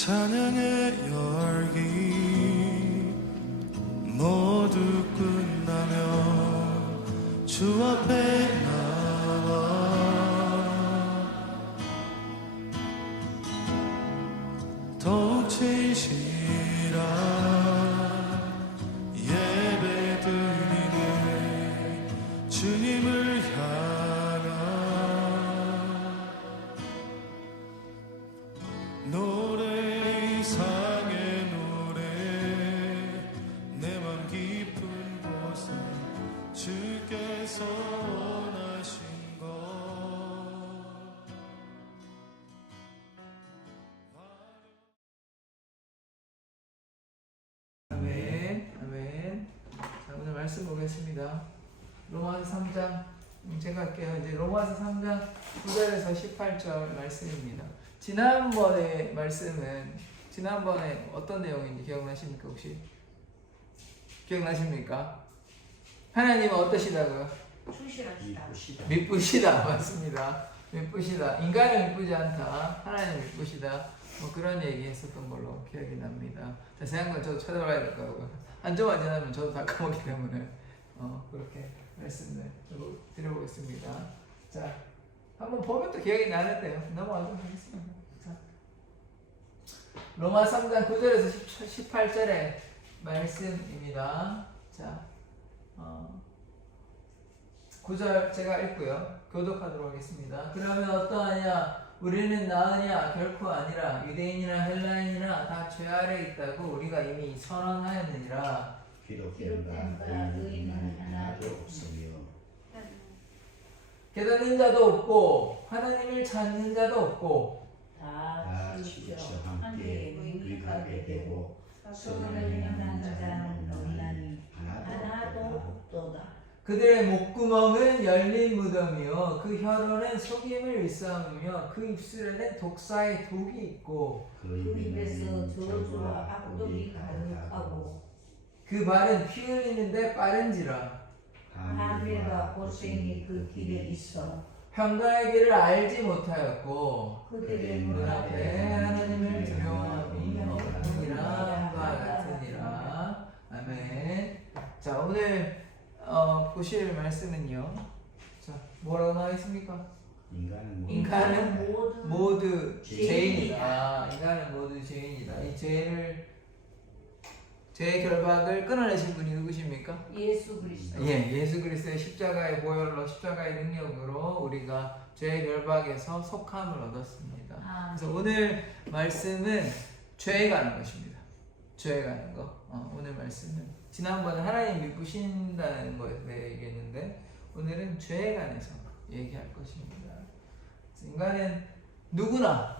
찬양의 열기 모두 끝나면 주 앞에 나와 더욱 진실한 예배 드리네 주님을 향한 노래 이상의 노래 내 맘 깊은 곳에 주께서 원하신 것 아멘, 아멘. 자, 오늘 말씀 보겠습니다. 로마서 3장, 제가 할게요. 이제 로마서 3장 9절에서 18절 말씀입니다. 지난번에 말씀은, 지난번에 어떤 내용인지 기억나십니까, 혹시? 기억나십니까? 하나님은 어떠시다고요? 충실하시다. 미쁘시다. 맞습니다. 미쁘시다. 인간은 미쁘지 않다. 하나님 미쁘시다. 뭐 그런 얘기 했었던 걸로 기억이 납니다. 자세한 건 저도 찾아봐야 될 거고요. 한 주만 지나면 저도 다 까먹기 때문에 그렇게 말씀을 드려보겠습니다. 자, 한번 보면 또 기억이 나는데요. 넘어가도록 하겠습니다. 자, 로마 3장 9절에서 18절의 말씀입니다. 자, 9절 제가 읽고요. 교독하도록 하겠습니다. 그러면 어떠하냐? 우리는 나으냐? 결코 아니라 유대인이나 헬라인이나 다 죄 아래 있다고 우리가 이미 선언하였느니라. 기록된 바 의인은 하나도 없으며 깨닫는 자도 없고 하나님을 찾는 자도 없고 다 지쳐 함께 의하게 되고 선을 행하는 자는 없나니 하나도 없도다. 그들의 목구멍은 열린 무덤이요 그 혀로는 속임을 일삼으며 그 입술에는 독사의 독이 있고 그 입에서 저주와 악독이 가득하고 그 발은 피 흘리는데 빠른지라. 하늘과 고생이 그 길에 있어 평강의 길을 알지 못하였고 그들의 눈앞에 하나님을 두려워함이 없느니라 같으니라. 아멘. 자, 오늘 보실 말씀은요. 자, 뭐라고 나와 있습니까? 인간은 모두 죄인이다. 인간은 모두 죄인이다. 이 죄의 결박을 끊어내신 분이 누구십니까? 예수 그리스도. 예수 그리스도의 십자가의 보혈로 십자가의 능력으로 우리가 죄의 결박에서 속함을 얻었습니다. 그래서 오늘 말씀은 죄에 관한 것입니다. 죄에 관한 거. 오늘 말씀은 지난번에 하나님 미쁘신다는 것에 대해 얘기했는데 오늘은 죄에 관해서 얘기할 것입니다. 인간은 누구나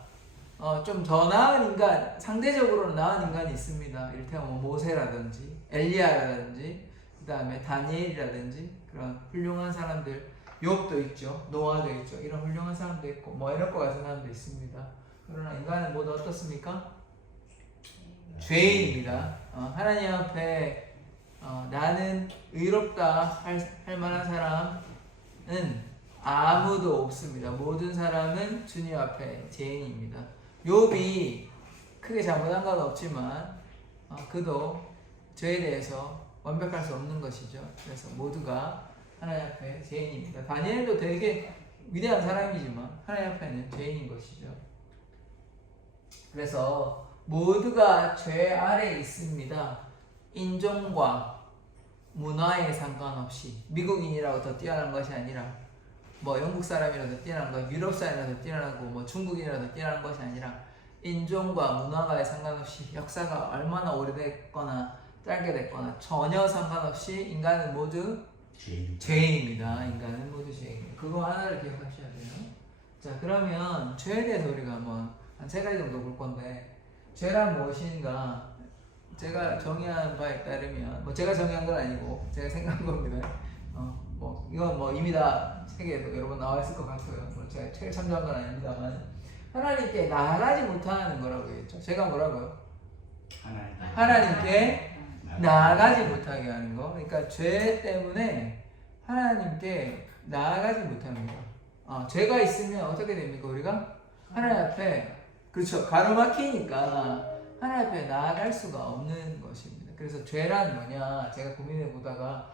좀 더 나은 인간, 상대적으로 나은 인간이 있습니다. 이를테면 모세라든지 엘리야라든지 그 다음에 다니엘이라든지 그런 훌륭한 사람들, 욥도 있죠, 노아도 있죠. 이런 훌륭한 사람도 있고 뭐 이럴 것 같은 사람도 있습니다. 그러나 인간은 모두 어떻습니까? 죄인입니다. 하나님 앞에 나는 의롭다 할 만한 사람은 아무도 없습니다. 모든 사람은 주님 앞에 죄인입니다. 욥이 크게 잘못한 건 없지만 그도 죄에 대해서 완벽할 수 없는 것이죠. 그래서 모두가 하나님 앞에 죄인입니다. 다니엘도 되게 위대한 사람이지만 하나님 앞에는 죄인인 것이죠. 그래서 모두가 죄 아래 있습니다. 인종과 문화에 상관없이 미국인이라고 더 뛰어난 것이 아니라 뭐 영국 사람이라도 뛰어난 것, 유럽 사람이라도 뛰어나고 뭐 중국인이라도 뛰어난 것이 아니라 인종과 문화가에 상관없이 역사가 얼마나 오래됐거나 짧게 됐거나 전혀 상관없이 인간은 모두 죄인입니다. 인간은 모두 죄인입니다. 그거 하나를 기억하셔야 돼요. 자, 그러면 죄에 대해서 우리가 뭐 한 3가지 정도 볼 건데 죄란 무엇인가? 제가 정의한 바에 따르면 뭐 제가 정의한 건 아니고 제가 생각한 겁니다. 뭐 이건 뭐 이미 다 책에도 여러 번 나와 있을 것 같고요. 뭐 제가 책을 참조한 건 아닙니다만 하나님께 나아가지 못하는 거라고 했죠. 제가 뭐라고요? 하나님께 나아가지 못하게 하는 거. 그러니까 죄 때문에 하나님께 나아가지 못합니다. 죄가 있으면 어떻게 됩니까? 우리가 하나님 앞에 그렇죠. 가로막히니까 하나님 앞에 나아갈 수가 없는 것입니다. 그래서 죄란 뭐냐 제가 고민해 보다가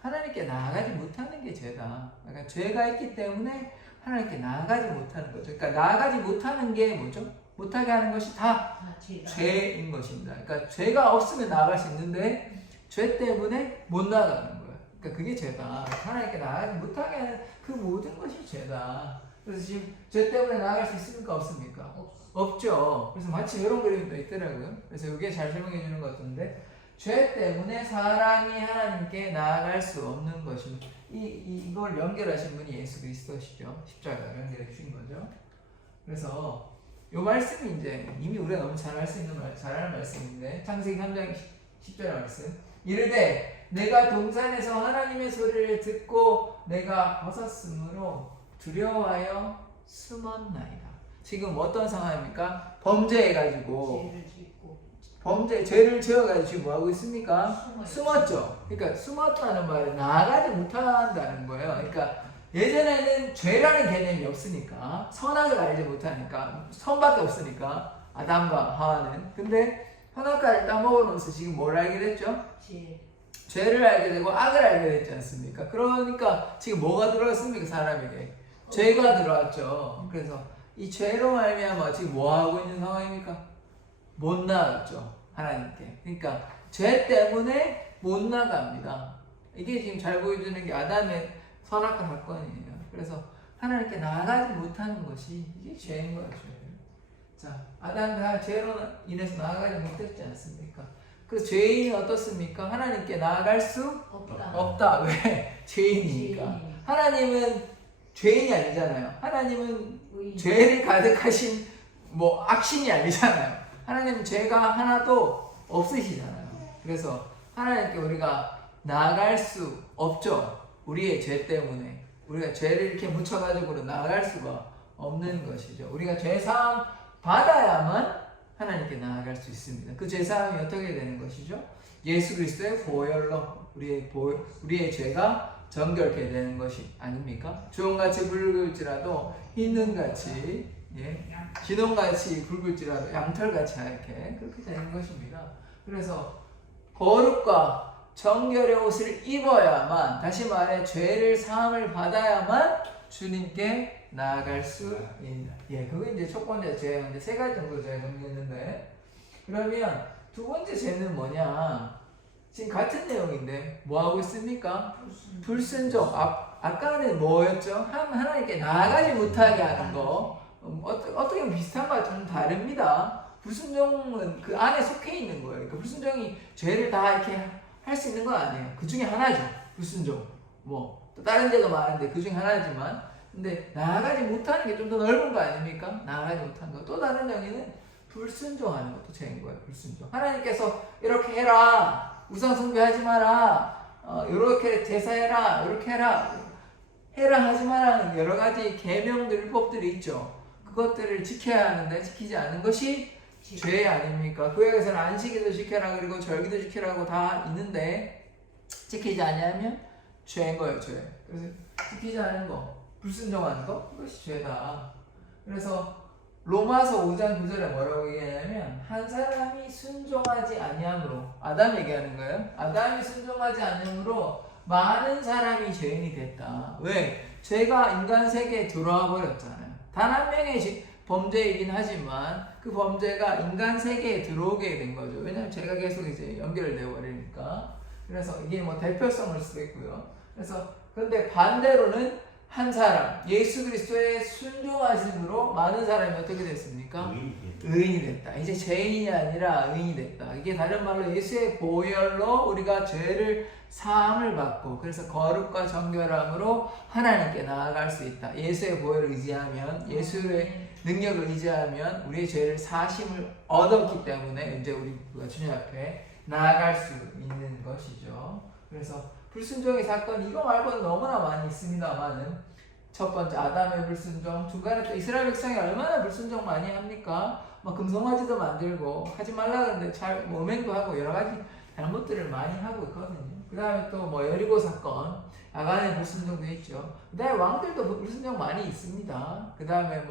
하나님께 나아가지 못하는 게 죄다. 그러니까 죄가 있기 때문에 하나님께 나아가지 못하는 거죠. 그러니까 나아가지 못하는 게 뭐죠? 못하게 하는 것이 다 죄인 것입니다. 그러니까 죄가 없으면 나아갈 수 있는데 죄 때문에 못 나아가는 거예요. 그러니까 그게 죄다. 하나님께 나아가지 못하게 하는 그 모든 것이 죄다. 그래서 지금 죄 때문에 나아갈 수 있습니까? 없습니까? 없죠. 그래서 마치 이런 그림도 있더라고요. 그래서 이게 잘 설명해 주는 것 같은데 죄 때문에 사람이 하나님께 나아갈 수 없는 것입니다. 이걸 연결하신 분이 예수 그리스도시죠. 십자가를 연결해 주신 거죠. 그래서 이 말씀이 이제 이미 우리가 너무 잘 알 수 있는 잘하는 말씀인데 창세기 3장 10절 말씀 이르되 내가 동산에서 하나님의 소리를 듣고 내가 벗었으므로 두려워하여 숨었나이다. 지금 어떤 상황입니까? 범죄해가지고 죄를 지어가지고 지금 뭐하고 있습니까? 숨었죠. 그러니까 숨었다는 말은 나아가지 못한다는 거예요. 그러니까 예전에는 죄라는 개념이 없으니까 선악을 알지 못하니까 선밖에 없으니까 아담과 하와는 근데 선악과를 따먹어놓으면서 지금 뭘 알게 됐죠? 죄를 알게 되고 악을 알게 됐지 않습니까? 그러니까 지금 뭐가 들어왔습니까? 사람에게 죄가 들어왔죠. 그래서 이 죄로 말미암아 지금 뭐 하고 있는 상황입니까? 못 나갔죠 하나님께. 그러니까 죄 때문에 못 나갑니다. 이게 지금 잘 보여주는 게 아담의 선악과 사건이에요. 그래서 하나님께 나아가지 못하는 것이 이게 죄인 거죠. 자, 아담과 죄로 인해서 나아가지 못했지 않습니까? 그래서 죄인이 어떻습니까? 하나님께 나아갈 수 없다. 왜? 죄인이니까. 하나님은 죄인이 아니잖아요. 하나님은 죄를 가득하신 악신이 아니잖아요. 하나님은 죄가 하나도 없으시잖아요. 그래서 하나님께 우리가 나아갈 수 없죠. 우리의 죄 때문에 우리가 죄를 이렇게 묻혀가지고 나아갈 수가 없는 것이죠. 우리가 죄사함 받아야만 하나님께 나아갈 수 있습니다. 그 죄사함이 어떻게 되는 것이죠? 예수 그리스도의 보혈로 우리의 죄가 정결케 되는 것이 아닙니까? 주홍같이 붉을지라도 흰눈같이 진홍같이 붉을지라도 양털같이 하얗게 그렇게 되는 것입니다. 그래서 거룩과 정결의 옷을 입어야만 다시 말해 죄를 사함을 받아야만 주님께 나아갈 수 있는 그게 이제 첫 번째 죄. 이제 세 가지 정도 죄 정리했는데 그러면 두 번째 죄는 뭐냐? 지금 같은 내용인데 뭐 하고 있습니까? 불순종. 아까는 뭐였죠? 하나님께 나아가지 못하게 하는 거. 어떻게 보면 비슷한 것 같지만 좀 다릅니다. 불순종은 그 안에 속해 있는 거예요. 그러니까 불순종이 죄를 다 이렇게 할 수 있는 건 아니에요. 그 중에 하나죠. 불순종. 또 다른 죄가 많은데 그 중에 하나지만 근데 나아가지 못하는 게 좀 더 넓은 거 아닙니까? 나아가지 못하는 거. 또 다른 정의는 불순종하는 것도 죄인 거예요. 불순종. 하나님께서 이렇게 해라. 우상 숭배하지 마라. 이렇게 제사해라. 이렇게 해라. 하지 마라는 여러 가지 계명들, 율법들이 있죠. 그것들을 지켜야 하는데 지키지 않는 것이 죄 아닙니까? 구약에서는 안식일도 지켜라 그리고 절기도 지키라고 다 있는데 지키지 않으면 죄인 거예요. 죄. 그래서 지키지 않은 거, 불순종하는 거 그것이 죄다. 그래서 로마서 5장 9절에 뭐라고 얘기하냐면 한 사람이 순종하지 아니함으로 아담 얘기하는 거예요. 아담이 순종하지 않음으로 많은 사람이 죄인이 됐다. 왜? 죄가 인간 세계에 들어와 버렸잖아요. 단 한 명의 범죄이긴 하지만 그 범죄가 인간 세계에 들어오게 된 거죠. 왜냐하면 죄가 계속 이제 연결되어 버리니까. 그래서 이게 대표성을 수도 있고요. 그래서 근데 반대로는 한 사람 예수 그리스도의 순종하심으로 많은 사람이 어떻게 됐습니까? 의인이 됐다. 이제 죄인이 아니라 의인이 됐다. 이게 다른 말로 예수의 보혈로 우리가 죄를 사함을 받고 그래서 거룩과 정결함으로 하나님께 나아갈 수 있다. 예수의 보혈을 의지하면 예수의 능력을 의지하면 우리의 죄를 사심을 얻었기 때문에 이제 우리가 주님 앞에 나아갈 수 있는 것이죠. 그래서 불순종의 사건 이거 말고는 너무나 많이 있습니다만은 첫 번째 아담의 불순종, 중간에 또 이스라엘 백성이 얼마나 불순종 많이 합니까? 금송아지도 만들고 하지 말라 그러는데 잘 음행도 하고 여러 가지 잘못들을 많이 하고 있거든요. 그 다음에 또 여리고 사건, 아간의 불순종도 있죠. 그 다음에 왕들도 불순종 많이 있습니다. 그 다음에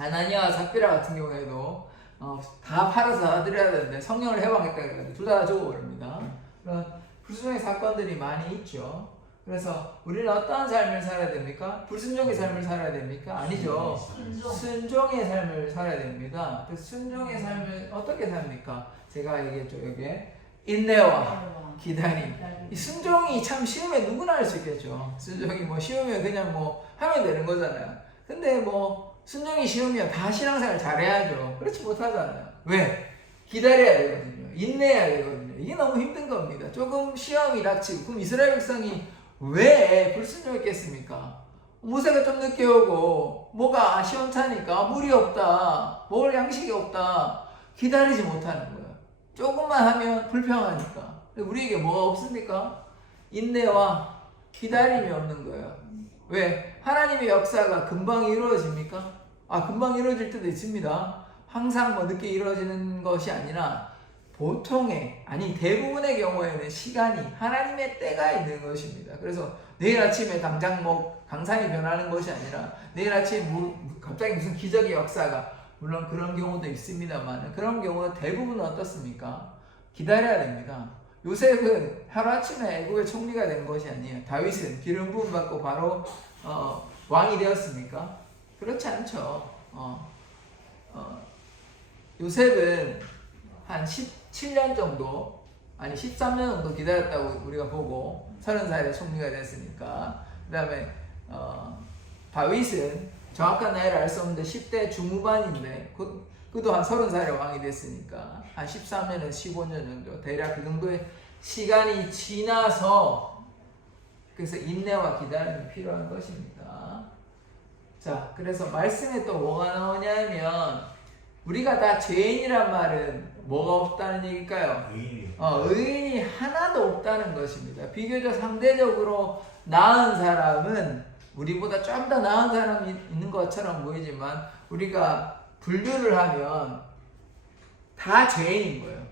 아나니아와 삽비라 같은 경우에도 다 팔아서 다 드려야 되는데 성령을 해방했다 그래가지고 둘 다 죽어버립니다. 그런 불순종의 사건들이 많이 있죠. 그래서 우리는 어떠한 삶을 살아야 됩니까? 불순종의 삶을 살아야 됩니까? 아니죠. 순종의 삶을 살아야 됩니다. 그래서 순종의 삶을 어떻게 삽니까? 제가 얘기했죠. 여기에 인내와 기다림. 이 순종이 참 쉬우면 누구나 할 수 있겠죠. 순종이 뭐 쉬우면 그냥 뭐 하면 되는 거잖아요. 근데 뭐 순종이 쉬우면 다 신앙생활 잘해야죠. 그렇지 못하잖아요. 왜? 기다려야 되거든요. 인내해야 되거든요. 이게 너무 힘든 겁니다. 조금 시험이 닥치고 그럼 이스라엘 백성이 왜 불순종했겠습니까? 모세가 좀 늦게 오고 뭐가 시원찮으니까 물이 없다, 먹을 양식이 없다, 기다리지 못하는 거예요. 조금만 하면 불평하니까. 우리에게 뭐가 없습니까? 인내와 기다림이 없는 거예요. 왜? 하나님의 역사가 금방 이루어집니까? 금방 이루어질 때도 있습니다. 항상 뭐 늦게 이루어지는 것이 아니라 보통의, 아니 대부분의 경우에는 시간이 하나님의 때가 있는 것입니다. 그래서 내일 아침에 당장 뭐 강산이 변하는 것이 아니라 내일 아침에 갑자기 무슨 기적의 역사가, 물론 그런 경우도 있습니다만 그런 경우는 대부분은 어떻습니까? 기다려야 됩니다. 요셉은 하루아침에 애국의 총리가 된 것이 아니에요. 다윗은 기름 부음 받고 바로 왕이 되었습니까? 그렇지 않죠. 요셉은 한 17년 정도, 아니 13년 정도 기다렸다고 우리가 보고 30살에 총리가 됐으니까. 그 다음에 다윗은 정확한 나이를 알 수 없는데 10대 중후반인데 그도 한 30살에 왕이 됐으니까 한 13년에서 15년 정도, 대략 그 정도의 시간이 지나서, 그래서 인내와 기다림이 필요한 것입니다. 자, 그래서 말씀에 또 뭐가 나오냐면 우리가 다 죄인이란 말은 뭐가 없다는 얘기일까요? 의인이 하나도 없다는 것입니다. 비교적 상대적으로 나은 사람은 우리보다 좀 더 나은 사람이 있는 것처럼 보이지만 우리가 분류를 하면 다 죄인인 거예요.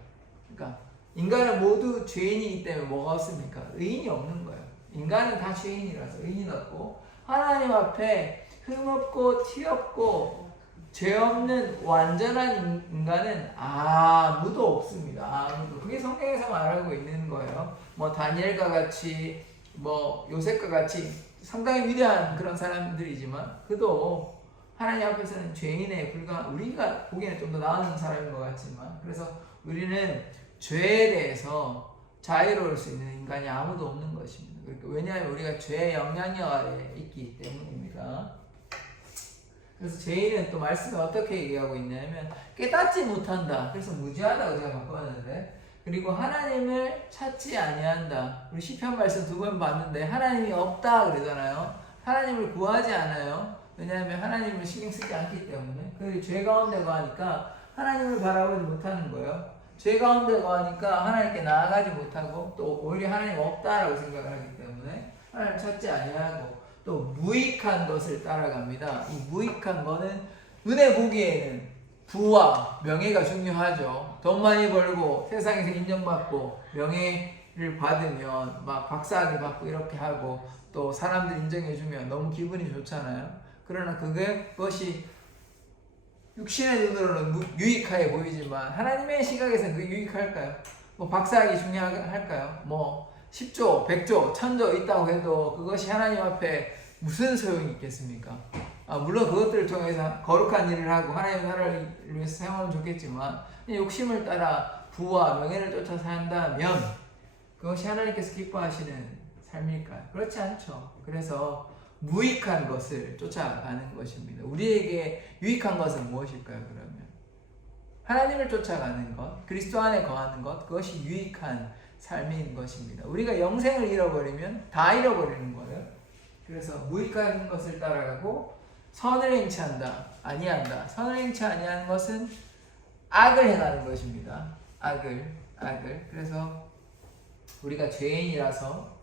그러니까 인간은 모두 죄인이기 때문에 뭐가 없습니까? 의인이 없는 거예요. 인간은 다 죄인이라서 의인이 없고, 하나님 앞에 흠없고 티없고 죄 없는 완전한 인간은 아무도 없습니다. 아무도. 그게 성경에서 말하고 있는 거예요. 뭐 다니엘과 같이, 뭐 요셉과 같이 상당히 위대한 그런 사람들이지만 그도 하나님 앞에서는 죄인에 불과한, 우리가 보기에는 좀 더 나은 사람인 것 같지만, 그래서 우리는 죄에 대해서 자유로울 수 있는 인간이 아무도 없는 것입니다. 그러니까 왜냐하면 우리가 죄의 영향력 아래에 있기 때문입니다. 그래서 죄인은 또 말씀에 어떻게 얘기하고 있냐면 깨닫지 못한다. 그래서 무지하다고 제가 바꿔놨는데, 그리고 하나님을 찾지 아니한다. 우리 시편 말씀 2번 봤는데 하나님이 없다 그러잖아요. 하나님을 구하지 않아요. 왜냐하면 하나님을 신경 쓰지 않기 때문에. 그리고 죄 가운데 거하니까 하나님을 바라보지 못하는 거예요. 죄 가운데 거하니까 하나님께 나아가지 못하고 또 오히려 하나님 없다라고 생각을 하기 때문에 하나님을 찾지 아니하고 또 무익한 것을 따라갑니다. 이 무익한 거는 눈에 보기에는 부와 명예가 중요하죠. 돈 많이 벌고 세상에서 인정받고 명예를 받으면 막 박사학위 받고 이렇게 하고 또 사람들 인정해주면 너무 기분이 좋잖아요. 그러나 그것이 육신의 눈으로는 유익하게 보이지만 하나님의 시각에서는 그게 유익할까요? 뭐 박사학위 중요할까요? 뭐 10조, 100조, 1000조 있다고 해도 그것이 하나님 앞에 무슨 소용이 있겠습니까? 물론 그것들을 통해서 거룩한 일을 하고 하나님의 나라를 위해서 사용하면 좋겠지만 욕심을 따라 부와 명예를 쫓아 산다면 그것이 하나님께서 기뻐하시는 삶일까요? 그렇지 않죠. 그래서 무익한 것을 쫓아가는 것입니다. 우리에게 유익한 것은 무엇일까요? 그러면 하나님을 쫓아가는 것, 그리스도 안에 거하는 것, 그것이 유익한 삶인 것입니다. 우리가 영생을 잃어버리면 다 잃어버리는 거예요. 그래서 무익한 것을 따라가고 선을 행치 아니한다. 선을 행치 아니하는 것은 악을 행하는 것입니다. 악을. 그래서 우리가 죄인이라서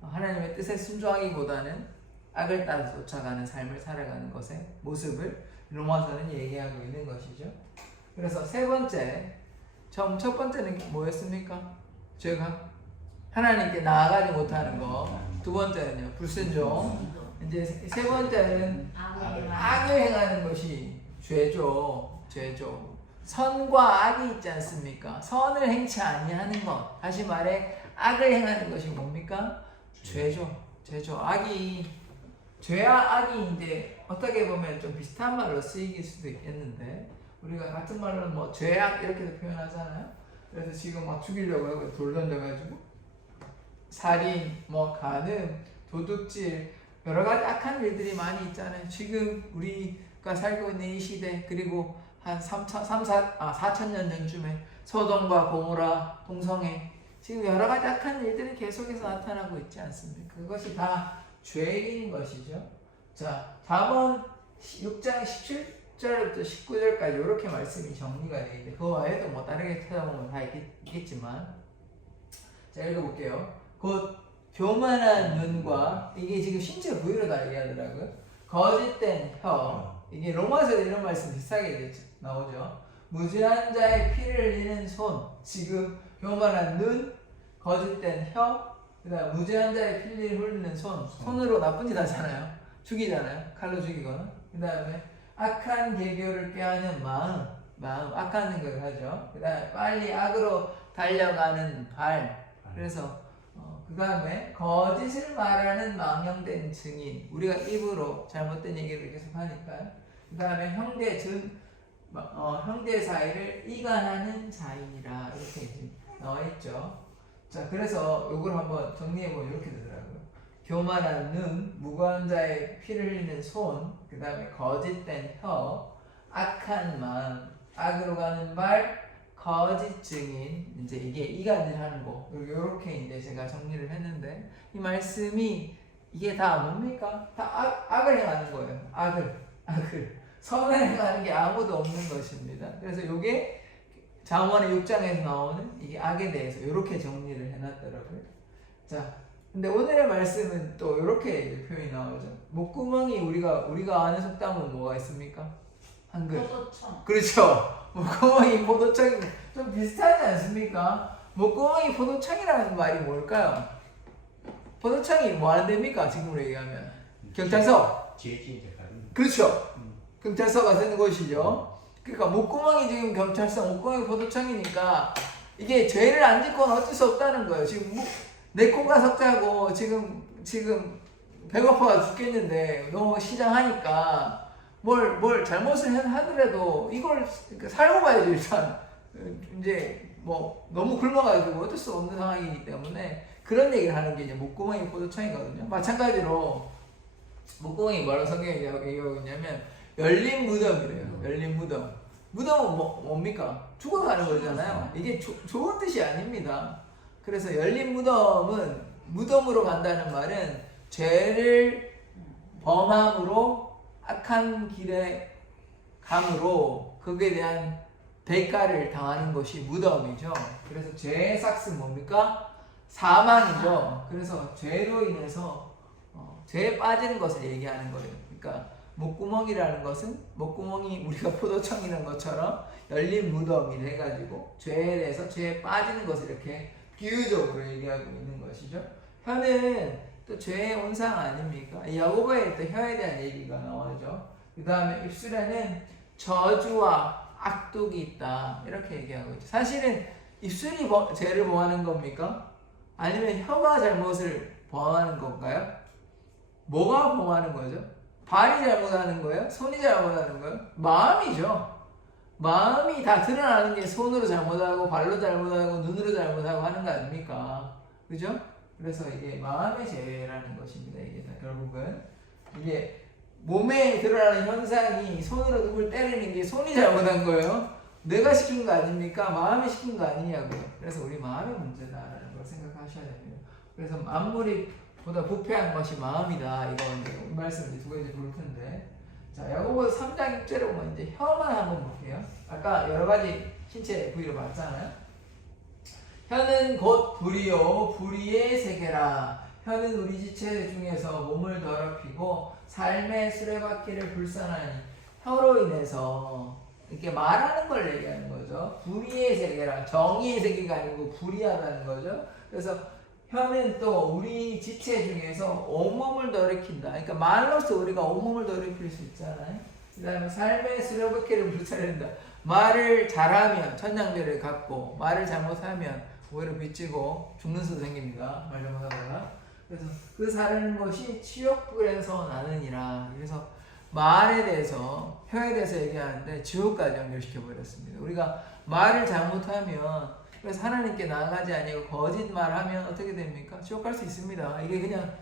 하나님의 뜻에 순종하기보다는 악을 따라 쫓아가는 삶을 살아가는 것의 모습을 로마서는 얘기하고 있는 것이죠. 그래서 세 번째, 첫 번째는 뭐였습니까? 죄가 하나님께 나아가지 못하는 것. 두 번째는요, 불순종. 이제 세 번째는 악을 행하는 것이 죄죠. 죄죠. 선과 악이 있지 않습니까? 선을 행치 아니하는 것. 다시 말해 악을 행하는 것이 뭡니까? 죄죠. 죄죠. 죄와 악이 이제 어떻게 보면 좀 비슷한 말로 쓰이길 수도 있겠는데 우리가 같은 말로 뭐 죄악 이렇게도 표현하잖아요. 그래서 지금 막 죽이려고 하고 돌 던져가지고 살인, 뭐 간음, 도둑질 여러 가지 악한 일들이 많이 있잖아요. 지금 우리가 살고 있는 이 시대 그리고 한 4,000년 전쯤에 소돔과 고모라, 동성애 지금 여러 가지 악한 일들이 계속해서 나타나고 있지 않습니까? 그것이 다 죄인 것이죠. 자, 잠언 6장 17절부터 19절까지 이렇게 말씀이 정리가 되어 있는데 그 외에도 뭐 다르게 찾아보면 다 있겠지만 자, 읽어볼게요. 곧 교만한 눈과 이게 지금 신체 부위로 다 얘기하더라고요. 거짓된 혀 이게 로마서에 이런 말씀 비슷하게 나오죠. 무죄한 자의 피를 흘리는 손 지금 교만한 눈, 거짓된 혀, 그다음 무죄한 자의 피를 흘리는 손으로 나쁜 짓 하잖아요. 죽이잖아요. 칼로 죽이거나. 그다음에 악한 계교를 꾀하는 마음 악한 생각을 하죠. 그다음에 빨리 악으로 달려가는 발. 그래서 그다음에 거짓을 말하는 망령된 증인. 우리가 입으로 잘못된 얘기를 계속 하니까요. 그다음에 형제 사이를 이간하는 자인이라 이렇게 나와 있죠. 자, 그래서 요걸 한번 정리해보면 이렇게 되더라고요. 교만한 눈, 무고한 자의 피를 흘리는 손, 그 다음에 거짓된 혀, 악한 마음, 악으로 가는 발, 거짓 증인, 이제 이게 이간질 하는 거. 요렇게 이제 제가 정리를 했는데, 이 말씀이 이게 다 뭡니까? 다 악을 행하는 거예요. 악을. 선을 행하는 게 아무도 없는 것입니다. 그래서 요게 잠언의 6장에서 나오는 이게 악에 대해서 이렇게 정리를 해놨더라고요. 자, 근데 오늘의 말씀은 또 이렇게 표현이 나오죠. 목구멍이 우리가 아는 속담은 뭐가 있습니까? 한글. 포도청. 그렇죠. 목구멍이 포도청이 좀 비슷하지 않습니까? 목구멍이 포도청이라는 말이 뭘까요? 포도청이 뭐 하는 데입니까? 지금으로 얘기하면 경찰서. 그렇죠. 경찰서 같은 곳이죠. 그러니까 목구멍이 지금 경찰서, 목구멍이 포도청이니까 이게 죄를 안 짓고는 어쩔 수 없다는 거예요. 지금 내 코가 석자고 지금 배고파가 죽겠는데 너무 시장하니까 뭘 잘못을 하더라도 이걸 살고 봐야죠. 일단 이제 뭐 너무 굶어가지고 어쩔 수 없는 상황이기 때문에 그런 얘기를 하는 게 이제 목구멍이 포도청이거든요. 마찬가지로 목구멍이 뭐라고 성경에 얘기하고 있냐면 열린 무덤이래요. 열린 무덤. 무덤은 뭡니까? 죽어가는 거잖아요. 이게 좋은 뜻이 아닙니다. 그래서 열린 무덤은 무덤으로 간다는 말은 죄를 범함으로 악한 길에 감으로 거기에 대한 대가를 당하는 것이 무덤이죠. 그래서 죄의 삭은 뭡니까? 사망이죠. 그래서 죄로 인해서 죄에 빠지는 것을 얘기하는 거예요. 그러니까 목구멍이라는 것은 목구멍이 우리가 포도청이라는 것처럼 열린 무덤이 돼가지고 죄에 대해서 죄에 빠지는 것을 이렇게 비유적으로 얘기하고 있는 것이죠. 혀는 또 죄의 온상 아닙니까? 야고보에 또 혀에 대한 얘기가 나오죠. 그 다음에 입술에는 저주와 악독이 있다 이렇게 얘기하고 있죠. 사실은 입술이 죄를 범하는 겁니까? 아니면 혀가 잘못을 범하는 건가요? 뭐가 범하는 거죠? 발이 잘못하는 거예요? 손이 잘못하는 거예요? 마음이죠. 마음이 다 드러나는 게 손으로 잘못하고 발로 잘못하고 눈으로 잘못하고 하는 거 아닙니까? 그죠? 그래서 이게 마음의 죄라는 것입니다. 이게 결국은 이게 몸에 드러나는 현상이 손으로 누굴 때리는 게 손이 잘못한 거예요. 내가 시킨 거 아닙니까? 마음이 시킨 거 아니냐고요. 그래서 우리 마음의 문제다라는 걸 생각하셔야 됩니다. 그래서 만물이 보다 부패한 것이 마음이다. 이거 이제 말씀 이제 두 가지 볼 텐데. 자, 야고보서 3장 6절에 보면 이제 혀만 한번 볼게요. 아까 여러 가지 신체 부위로 봤잖아요. 혀는 곧 불이요 불의의 세계라. 혀는 우리 지체 중에서 몸을 더럽히고 삶의 수레바퀴를 불선하니 혀로 인해서 이렇게 말하는 걸 얘기하는 거죠. 불의의 세계라. 정의의 세계가 아니고 불의하다는 거죠. 그래서 혀는 또 우리 지체 중에서 온몸을 더럽힌다. 그러니까 말로써 우리가 온몸을 더럽힐 수 있잖아요. 그 다음에 삶의 수레바퀴를 불살야 된다. 말을 잘하면 천냥별을 갖고 말을 잘못하면 오히려 빚지고 죽는 수도 생깁니다. 말 잘못하다가. 그래서 그 사는 것이 치욕불에서 나느니라. 그래서 말에 대해서 혀에 대해서 얘기하는데 지옥까지 연결시켜 버렸습니다. 우리가 말을 잘못하면 그래서 하나님께 나아가지 아니고 거짓말하면 어떻게 됩니까? 지옥 갈 수 있습니다. 이게 그냥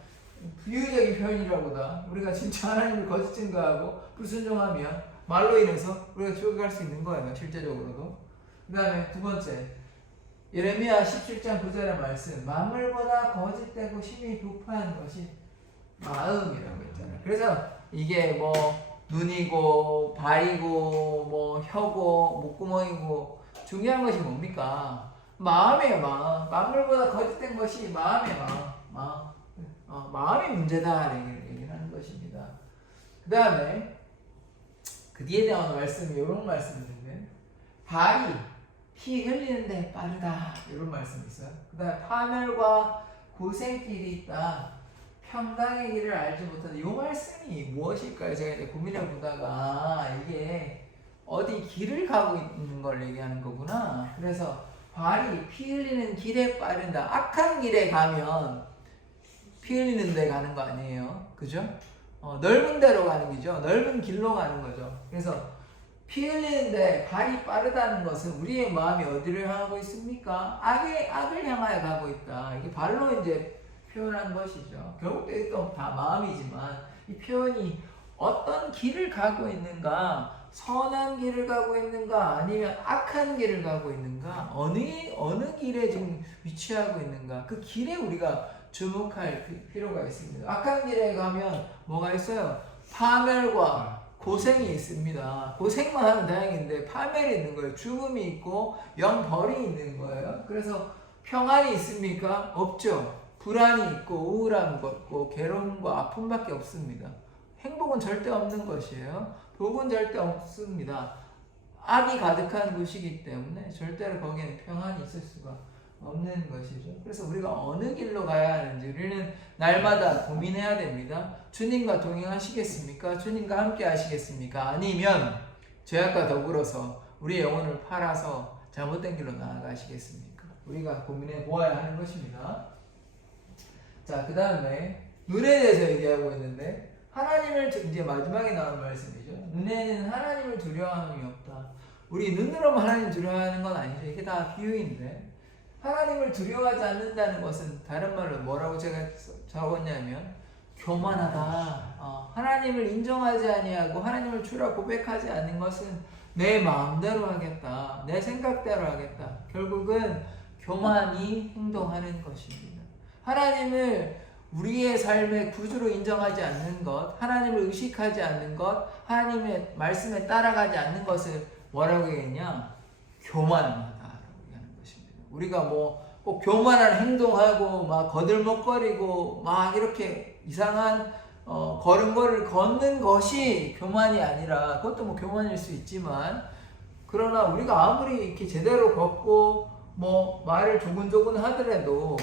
비유적인 표현이라보다 우리가 진짜 하나님을 거짓 증거하고 불순종하면 말로 인해서 우리가 지옥에 갈 수 있는 거예요. 실제적으로도. 그 다음에 두 번째 예레미야 17장 9절의 말씀 만물보다 거짓되고 심히 부패한 것이 마음이라고 했잖아요. 그래서 이게 뭐 눈이고 발이고 뭐 혀고 목구멍이고 중요한 것이 뭡니까? 마음이에요. 마음. 만물보다 거짓된 것이 마음이에요. 마음이 문제다 얘기를 하는 것입니다. 그 다음에 그 뒤에 나오는 말씀이 이런 말씀인데 발이 피 흘리는데 빠르다 이런 말씀이 있어요. 그 다음에 파멸과 고생길이 있다. 평강의 길을 알지 못한다. 이 말씀이 무엇일까요? 제가 이제 고민해 보다가 이게 어디 길을 가고 있는 걸 얘기하는 거구나. 그래서 발이 피 흘리는 길에 빠른다. 악한 길에 가면 피 흘리는 데 가는 거 아니에요. 그죠? 넓은 데로 가는 거죠. 넓은 길로 가는 거죠. 그래서 피 흘리는데 발이 빠르다는 것은 우리의 마음이 어디를 향하고 있습니까? 악을 향하여 가고 있다. 이게 발로 이제 표현한 것이죠. 결국 또 다 마음이지만 이 표현이 어떤 길을 가고 있는가, 선한 길을 가고 있는가, 아니면 악한 길을 가고 있는가, 어느 길에 지금 위치하고 있는가, 그 길에 우리가 주목할 필요가 있습니다. 악한 길에 가면 뭐가 있어요? 파멸과 고생이 있습니다. 고생만 하면 다행인데 파멸이 있는 거예요. 죽음이 있고 영벌이 있는 거예요. 그래서 평안이 있습니까? 없죠. 불안이 있고 우울함이 있고 괴로움과 아픔밖에 없습니다. 행복은 절대 없는 것이에요. 복은 절대 없습니다. 악이 가득한 곳이기 때문에 절대로 거기에는 평안이 있을 수가 없는 것이죠. 그래서 우리가 어느 길로 가야 하는지 우리는 날마다 고민해야 됩니다. 주님과 동행하시겠습니까? 주님과 함께 하시겠습니까? 아니면 죄악과 더불어서 우리의 영혼을 팔아서 잘못된 길로 나아가시겠습니까? 우리가 고민해 보아야 하는 것입니다. 자, 그 다음에 눈에 대해서 얘기하고 있는데 하나님을 이제 마지막에 나온 말씀이죠. 눈에는 하나님을 두려워함이 없다. 우리 눈으로만 하나님 두려워하는 건 아니죠. 이게 다 비유인데 하나님을 두려워하지 않는다는 것은 다른 말로 뭐라고 제가 적었냐면 교만하다. 하나님을 인정하지 아니하고 하나님을 주라 고백하지 않는 것은 내 마음대로 하겠다. 내 생각대로 하겠다. 결국은 교만이 행동하는 것입니다. 하나님을 우리의 삶의 구주로 인정하지 않는 것, 하나님을 의식하지 않는 것, 하나님의 말씀에 따라가지 않는 것을 뭐라고 얘기했냐? 교만하다라고 얘기하는 것입니다. 우리가 뭐 꼭 교만한 행동하고 막 거들먹거리고 막 이렇게 이상한 걸음걸이를 걷는 것이 교만이 아니라 그것도 뭐 교만일 수 있지만 그러나 우리가 아무리 이렇게 제대로 걷고 뭐 말을 조근조근 하더라도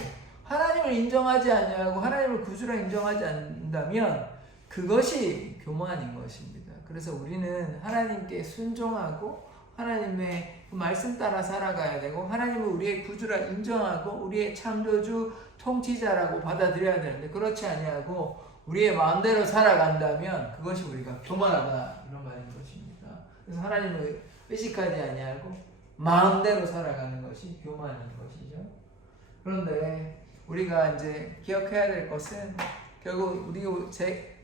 하나님을 인정하지 아니하고 하나님을 구주로 인정하지 않는다면 그것이 교만인 것입니다. 그래서 우리는 하나님께 순종하고 하나님의 그 말씀 따라 살아가야 되고 하나님을 우리의 구주라 인정하고 우리의 창조주 통치자라고 받아들여야 되는데 그렇지 아니하고 우리의 마음대로 살아간다면 그것이 우리가 교만하다 이런 말인 것입니다. 그래서 하나님을 의식하지 아니하고 마음대로 살아가는 것이 교만인 것이죠. 그런데 우리가 이제 기억해야 될 것은 결국 우리가 제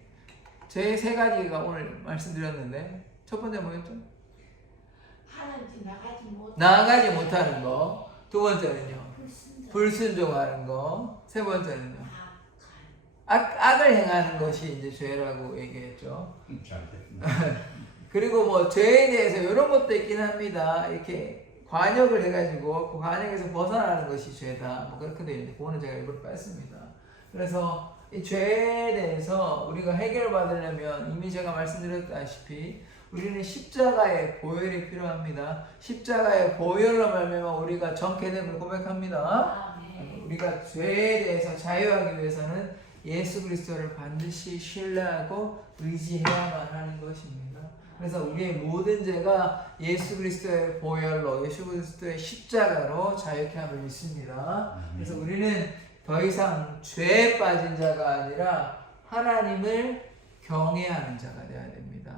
세 가지가 오늘 말씀드렸는데 첫 번째 뭐였죠? 나아가지 못하는 거. 두 번째는요? 불순종하는 거. 세 번째는요? 악을 행하는 것이 이제 죄라고 얘기했죠. 그리고 뭐 죄에 대해서 이런 것도 있긴 합니다. 이렇게 관역을 해가지고 그 관역에서 벗어나는 것이 죄다. 뭐 그렇게 되어 있는데 그거는 제가 일부러 뺐습니다. 그래서 이 죄에 대해서 우리가 해결받으려면 이미 제가 말씀드렸다시피 우리는 십자가의 보혈이 필요합니다. 십자가의 보혈로 말미암아 우리가 정케됨을 고백합니다. 우리가 죄에 대해서 자유하기 위해서는 예수 그리스도를 반드시 신뢰하고 의지해야만 하는 것입니다. 그래서 우리의 모든 죄가 예수 그리스도의 보혈로, 예수 그리스도의 십자가로 자유케 함을 믿습니다. 그래서 우리는 더 이상 죄에 빠진 자가 아니라 하나님을 경외하는 자가 되어야 됩니다.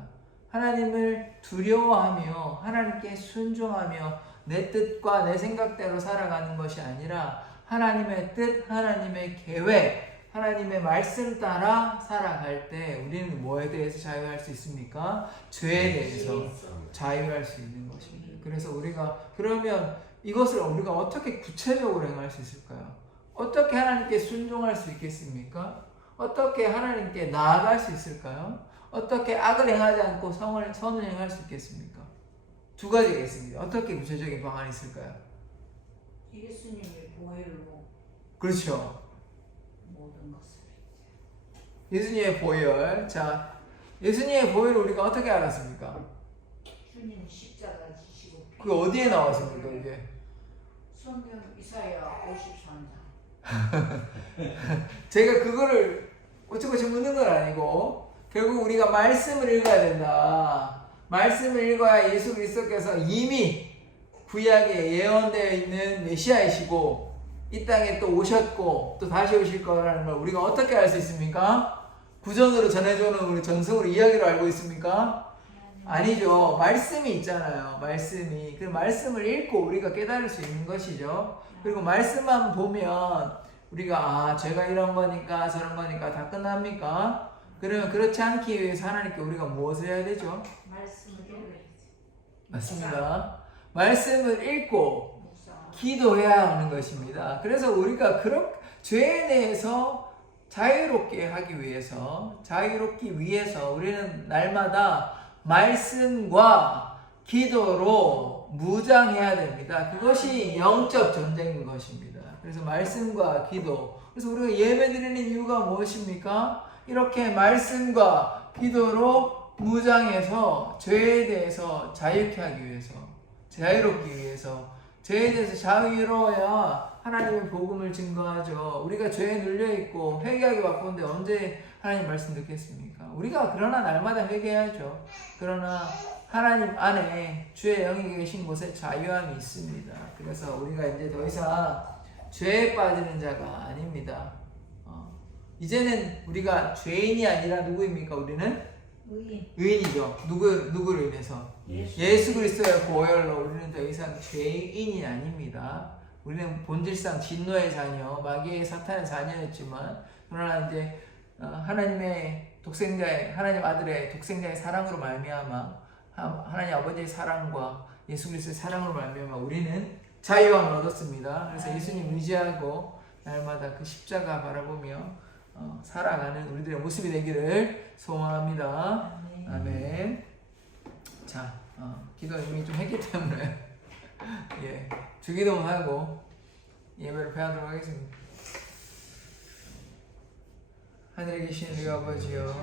하나님을 두려워하며 하나님께 순종하며 내 뜻과 내 생각대로 살아가는 것이 아니라 하나님의 뜻, 하나님의 계획, 하나님의 말씀 따라 살아갈 때 우리는 뭐에 대해서 자유할 수 있습니까? 죄에 대해서 자유할 수 있는 것입니다. 그래서 우리가 그러면 이것을 우리가 어떻게 구체적으로 행할 수 있을까요? 어떻게 하나님께 순종할 수 있겠습니까? 어떻게 하나님께 나아갈 수 있을까요? 어떻게 악을 행하지 않고 선을 행할 수 있겠습니까? 두 가지가 있습니다. 어떻게 구체적인 방안이 있을까요? 예수님의 보혈로 그렇죠. 모든 것을 예수님의 보혈. 자, 예수님의 보혈을 우리가 어떻게 알았습니까? 주님 십자가 지시고 그 어디에 나왔습니까, 이게? 성경 이사야 53장. 제가 그거를 어쩌고저쩌 묻는 건 아니고 결국 우리가 말씀을 읽어야 된다. 말씀을 읽어야 예수 그리스도께서 이미 구약에 예언되어 있는 메시아이시고 이 땅에 또 오셨고 또 다시 오실 거라는 걸 우리가 어떻게 알 수 있습니까? 구전으로 전해주는 우리 전승으로 이야기로 알고 있습니까? 아니죠. 말씀이 있잖아요. 말씀이. 그 말씀을 읽고 우리가 깨달을 수 있는 것이죠. 그리고 말씀만 보면 우리가 죄가 이런 거니까 저런 거니까 다 끝납니까? 그러면 그렇지 않기 위해서 하나님께 우리가 무엇을 해야 되죠? 말씀을 읽어야지. 맞습니다. 말씀을 읽고 묵상. 기도해야 하는 것입니다. 그래서 우리가 죄에 대해서 자유롭게 하기 위해서, 자유롭기 위해서 우리는 날마다 말씀과 기도로 무장해야 됩니다. 그것이 영적 전쟁인 것입니다. 그래서 말씀과 기도. 그래서 우리가 예배 드리는 이유가 무엇입니까? 이렇게 말씀과 기도로 무장해서 죄에 대해서 자유케 하기 위해서, 자유롭기 위해서, 죄에 대해서 자유로워야 하나님의 복음을 증거하죠. 우리가 죄에 눌려있고 회개하기 바쁜데 언제 하나님 말씀 듣겠습니까? 우리가 그러나 날마다 회개해야죠. 그러나 하나님 안에 주의 영이 계신 곳에 자유함이 있습니다. 그래서 우리가 이제 더 이상 죄에 빠지는 자가 아닙니다. 이제는 우리가 죄인이 아니라 누구입니까? 우리는 의인이죠. 누구를 인해서? 예수 그리스도의 보혈로 우리는 더 이상 죄인이 아닙니다. 우리는 본질상 진노의 자녀, 마귀의 사탄의 자녀였지만 그러나 이제 하나님의 독생자의, 하나님 아들의 독생자의 사랑으로 말미암아 하나님 아버지의 사랑과 예수 그리스도의 사랑으로 말미암아 우리는 자유함을 얻었습니다. 그래서 예수님 의지하고 날마다 그 십자가 바라보며 살아가는 우리들의 모습이 되기를 소원합니다. 아멘. 자, 기도 이미 좀 했기 때문에 주기도문 하고 예배를 폐하도록 하겠습니다. 하늘에 계신 우리 아버지여